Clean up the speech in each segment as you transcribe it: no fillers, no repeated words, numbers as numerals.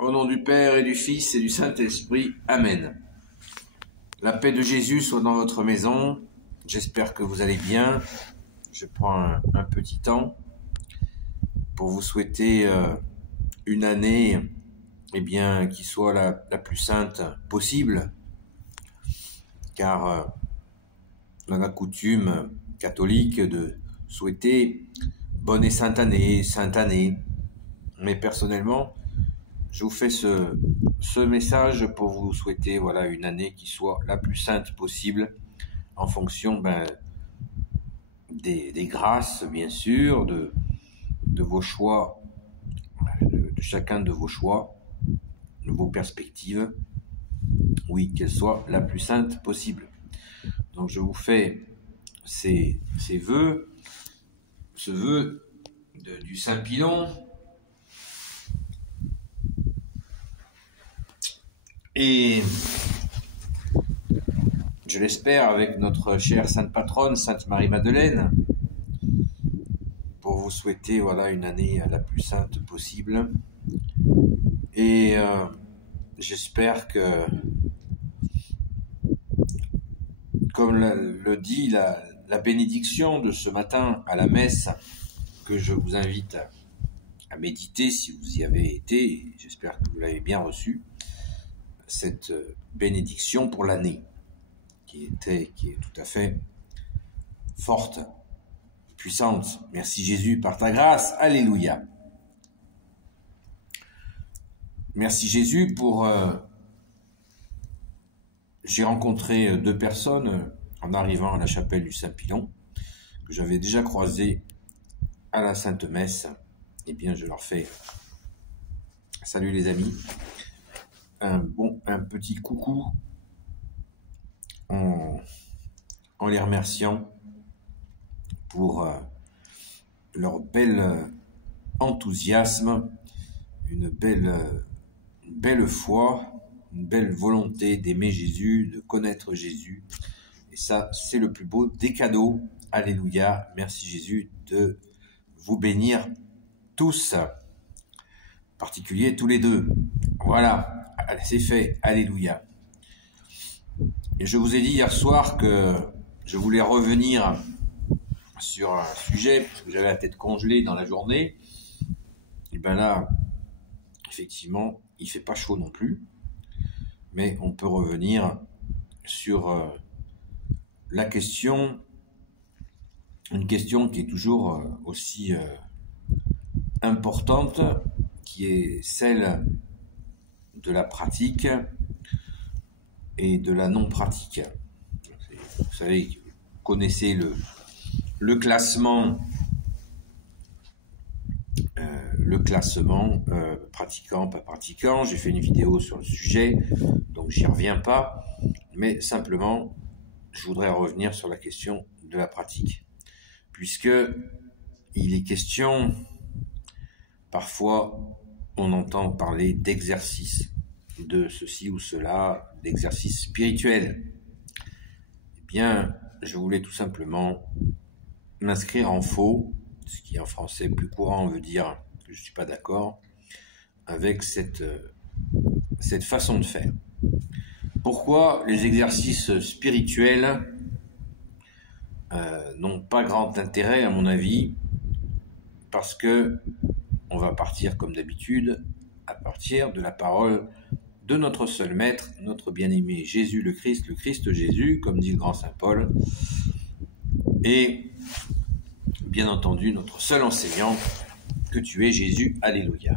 Au nom du Père et du Fils et du Saint-Esprit. Amen. La paix de Jésus soit dans votre maison. J'espère que vous allez bien. Je prends un petit temps pour vous souhaiter une année qui soit la plus sainte possible, car on a la coutume catholique de souhaiter bonne et sainte année. Mais personnellement, je vous fais ce message pour vous souhaiter une année qui soit la plus sainte possible en fonction des grâces, bien sûr, de vos choix, de chacun de vos choix, de vos perspectives. Oui, qu'elle soit la plus sainte possible. Donc je vous fais ces vœux, ce vœu du Saint-Pilon. Et je l'espère avec notre chère sainte patronne, Sainte Marie-Madeleine, pour vous souhaiter une année la plus sainte possible. Et j'espère que, comme le dit la bénédiction de ce matin à la messe, que je vous invite à méditer si vous y avez été, j'espère que vous l'avez bien reçue, cette bénédiction pour l'année, qui est tout à fait forte, puissante. Merci Jésus par ta grâce. Alléluia. Merci Jésus pour... j'ai rencontré 2 personnes en arrivant à la chapelle du Saint-Pilon, que j'avais déjà croisées à la Sainte Messe. Eh bien, je leur fais salut les amis. Un petit coucou en les remerciant pour leur bel enthousiasme, une belle foi, une belle volonté d'aimer Jésus, de connaître Jésus. Et ça, c'est le plus beau des cadeaux. Alléluia. Merci Jésus de vous bénir tous, en particulier tous les 2. Voilà. C'est fait, alléluia. Et je vous ai dit hier soir que je voulais revenir sur un sujet, parce que j'avais la tête congelée dans la journée. Et bien là, effectivement, il ne fait pas chaud non plus. Mais on peut revenir sur la question, une question qui est toujours aussi importante, qui est celle de la pratique et de la non-pratique. Vous savez, vous connaissez le classement pratiquant, pas pratiquant. J'ai fait une vidéo sur le sujet, donc j'y reviens pas, mais simplement je voudrais revenir sur la question de la pratique, puisque il est question, parfois on entend parler d'exercice, de ceci ou cela, d'exercice spirituel. Eh bien, je voulais tout simplement m'inscrire en faux, ce qui en français plus courant veut dire que je ne suis pas d'accord avec cette façon de faire. Pourquoi les exercices spirituels n'ont pas grand intérêt à mon avis? Parce que on va partir comme d'habitude à partir de la parole de notre seul maître, notre bien-aimé Jésus le Christ Jésus, comme dit le grand Saint Paul, et bien entendu notre seul enseignant, que tu es Jésus, alléluia.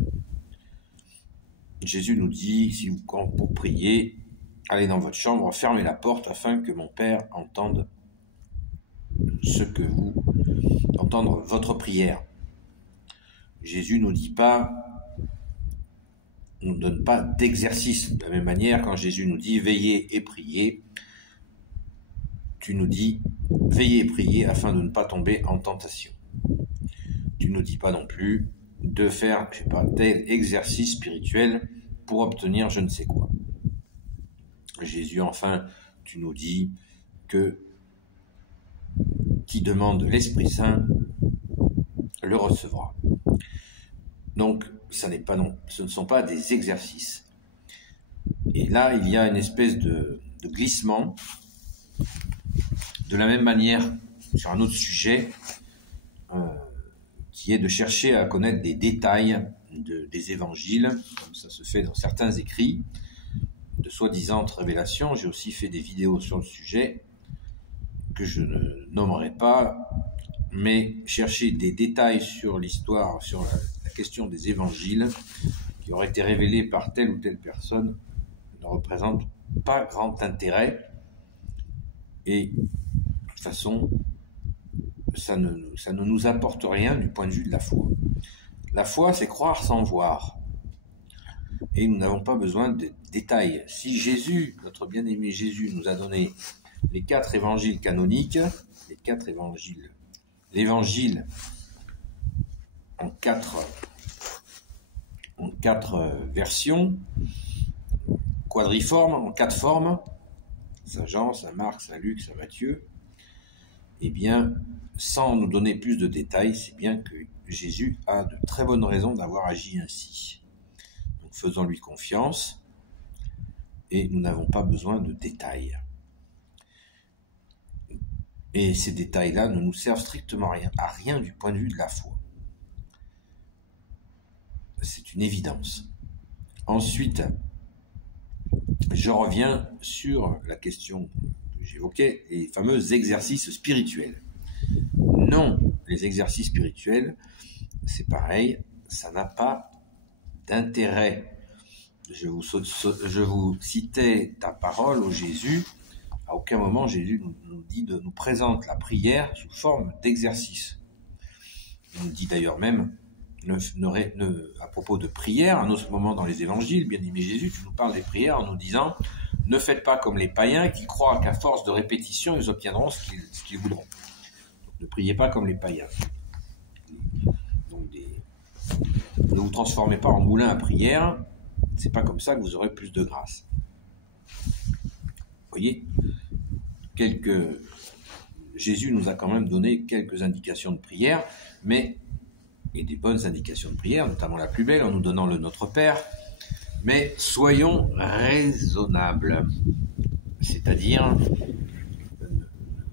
Jésus nous dit, pour prier, allez dans votre chambre, fermez la porte afin que mon Père entende entendre votre prière. Jésus nous donne pas d'exercice. De la même manière, quand Jésus nous dit veillez et priez, tu nous dis veillez et priez afin de ne pas tomber en tentation. Tu ne nous dis pas non plus de faire, tel exercice spirituel pour obtenir je ne sais quoi. Jésus, enfin, tu nous dis que qui demande l'Esprit Saint le recevra. Donc, ce ne sont pas des exercices. Et là, il y a une espèce de glissement. De la même manière, sur un autre sujet, qui est de chercher à connaître des détails des évangiles, comme ça se fait dans certains écrits, de soi-disant révélations. J'ai aussi fait des vidéos sur le sujet, que je ne nommerai pas, mais chercher des détails sur l'histoire, sur la question des évangiles, qui auraient été révélés par telle ou telle personne, ne représente pas grand intérêt, et de toute façon, ça ne nous apporte rien du point de vue de la foi. La foi, c'est croire sans voir. Et nous n'avons pas besoin de détails. Si Jésus, notre bien-aimé Jésus, nous a donné les 4 évangiles canoniques, les 4 évangiles, l'évangile en 4 versions, quadriformes, en 4 formes, Saint Jean, Saint Marc, Saint Luc, Saint Matthieu, eh bien, sans nous donner plus de détails, c'est bien que Jésus a de très bonnes raisons d'avoir agi ainsi. Donc faisons-lui confiance, et nous n'avons pas besoin de détails. Et ces détails-là ne nous servent strictement à rien du point de vue de la foi. C'est une évidence. Ensuite, je reviens sur la question que j'évoquais, les fameux exercices spirituels. Non, les exercices spirituels, c'est pareil, ça n'a pas d'intérêt. Je vous citais ta parole au Jésus. À aucun moment Jésus nous présente la prière sous forme d'exercice. Il nous dit d'ailleurs même, à propos de prière, à un autre moment dans les évangiles, bien-aimé Jésus, tu nous parles des prières en nous disant « Ne faites pas comme les païens qui croient qu'à force de répétition, ils obtiendront ce qu'ils voudront. » Donc, ne priez pas comme les païens. Donc, ne vous transformez pas en moulin à prière, c'est pas comme ça que vous aurez plus de grâce. Vous voyez, Jésus nous a quand même donné quelques indications de prière, et des bonnes indications de prière, notamment la plus belle, en nous donnant le Notre Père, mais soyons raisonnables, c'est-à-dire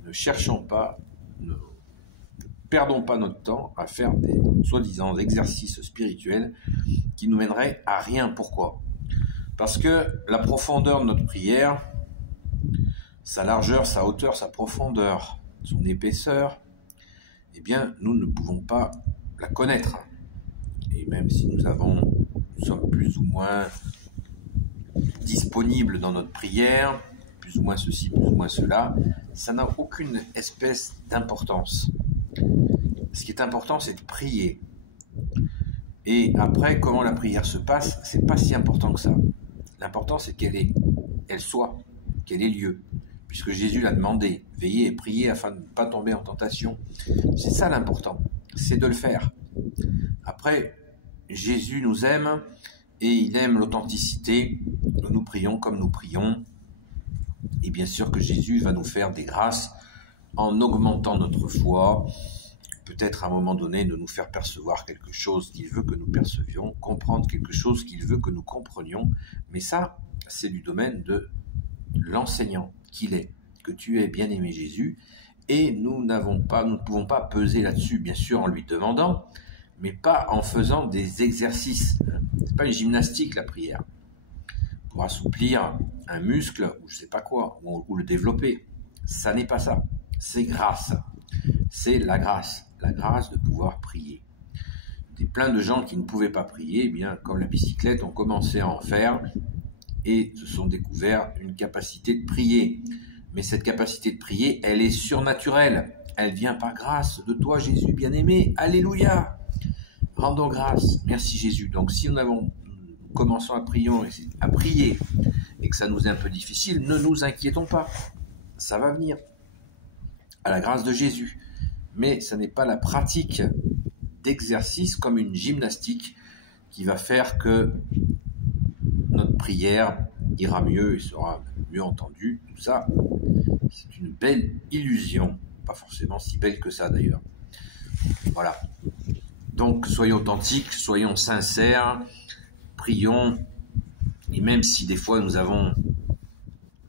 ne cherchons pas, ne perdons pas notre temps à faire des soi-disant exercices spirituels qui nous mèneraient à rien. Pourquoi ? Parce que la profondeur de notre prière, sa largeur, sa hauteur, sa profondeur, son épaisseur, eh bien, nous ne pouvons pas la connaître. Et même si nous sommes plus ou moins disponibles dans notre prière, plus ou moins ceci, plus ou moins cela, ça n'a aucune espèce d'importance. Ce qui est important, c'est de prier. Et après, comment la prière se passe, c'est pas si important que ça. L'important, c'est qu'elle ait lieu. Puisque Jésus l'a demandé, veillez et priez afin de ne pas tomber en tentation. C'est ça l'important, c'est de le faire. Après, Jésus nous aime et il aime l'authenticité. Nous prions comme nous prions. Et bien sûr que Jésus va nous faire des grâces en augmentant notre foi. Peut-être à un moment donné de nous faire percevoir quelque chose qu'il veut que nous percevions, comprendre quelque chose qu'il veut que nous comprenions. Mais ça, c'est du domaine de l'enseignant qu'il est, que tu es bien-aimé Jésus, et nous ne pouvons pas peser là-dessus, bien sûr en lui demandant, mais pas en faisant des exercices. C'est pas une gymnastique la prière. Pour assouplir un muscle, ou je sais pas quoi, ou le développer. Ça n'est pas ça. C'est grâce. C'est la grâce de pouvoir prier. Il y a plein de gens qui ne pouvaient pas prier, eh bien, comme la bicyclette, ont commencé à en faire, et se sont découverts une capacité de prier. Mais cette capacité de prier, elle est surnaturelle. Elle vient par grâce de toi, Jésus bien-aimé. Alléluia. Rendons grâce. Merci Jésus. Donc si nous commençons à prier et que ça nous est un peu difficile, ne nous inquiétons pas. Ça va venir. À la grâce de Jésus. Mais ce n'est pas la pratique d'exercice comme une gymnastique qui va faire que notre prière ira mieux et sera mieux entendue. Tout ça, c'est une belle illusion. Pas forcément si belle que ça d'ailleurs. Voilà. Donc, soyons authentiques, soyons sincères, prions. Et même si des fois nous avons,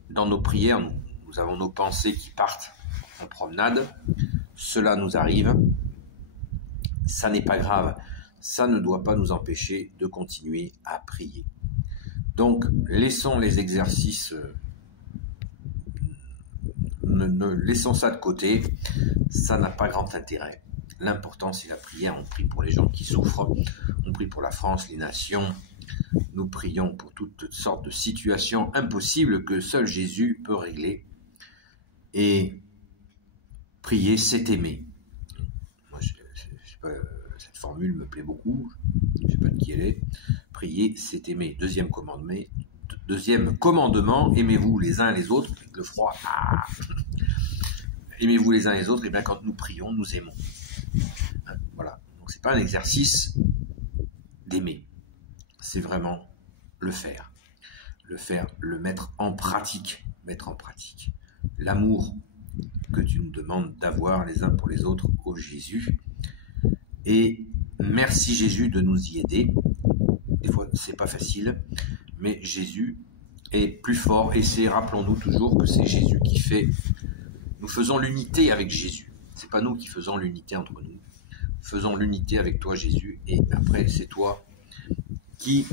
dans nos prières, nous avons nos pensées qui partent en promenade, cela nous arrive, ça n'est pas grave. Ça ne doit pas nous empêcher de continuer à prier. Donc, laissons les exercices, laissons ça de côté, ça n'a pas grand intérêt. L'important, c'est la prière. On prie pour les gens qui souffrent, on prie pour la France, les nations, nous prions pour toutes sortes de situations impossibles que seul Jésus peut régler. Et prier, c'est aimer. Moi, cette formule me plaît beaucoup, je ne sais pas de qui elle est. Prier, c'est aimer. Deuxième commandement, aimez-vous les uns les autres. Avec le froid, aimez-vous les uns les autres. Et bien quand nous prions, nous aimons. Voilà. Donc c'est pas un exercice d'aimer. C'est vraiment le faire, le mettre en pratique, l'amour que tu nous demandes d'avoir les uns pour les autres au Jésus. Et merci Jésus de nous y aider. Des fois, c'est pas facile, mais Jésus est plus fort et rappelons-nous toujours que c'est Jésus qui fait. Nous faisons l'unité avec Jésus. C'est pas nous qui faisons l'unité entre nous. Faisons l'unité avec toi, Jésus, et après, c'est toi qui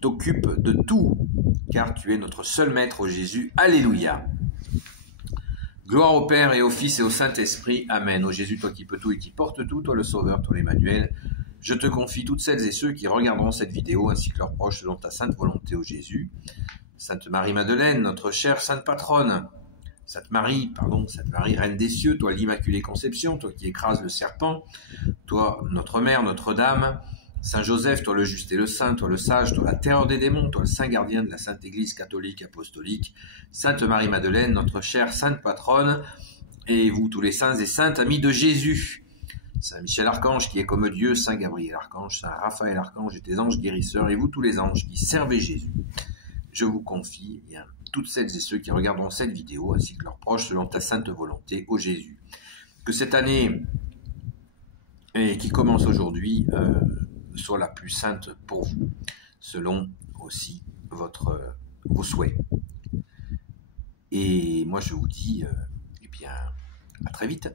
t'occupe de tout, car tu es notre seul maître, Jésus. Alléluia. Gloire au Père et au Fils et au Saint-Esprit. Amen. Ô Jésus, toi qui peux tout et qui portes tout, toi le Sauveur, toi l'Emmanuel, je te confie toutes celles et ceux qui regarderont cette vidéo, ainsi que leurs proches, selon ta sainte volonté, ô Jésus. Sainte Marie-Madeleine, notre chère sainte patronne, Sainte Marie, Reine des cieux, toi l'Immaculée Conception, toi qui écrases le serpent, toi notre Mère, Notre-Dame, Saint Joseph, toi le juste et le saint, toi le sage, toi la terreur des démons, toi le saint gardien de la Sainte Église catholique apostolique, Sainte Marie-Madeleine, notre chère sainte patronne, et vous tous les saints et saintes amis de Jésus, Saint Michel Archange qui est comme Dieu, Saint Gabriel Archange, Saint Raphaël Archange et tes anges guérisseurs, et vous tous les anges qui servez Jésus, je vous confie bien toutes celles et ceux qui regarderont cette vidéo, ainsi que leurs proches, selon ta sainte volonté, ô Jésus. Que cette année, et qui commence aujourd'hui, soit la plus sainte pour vous, selon aussi vos souhaits. Et moi je vous dis, à très vite.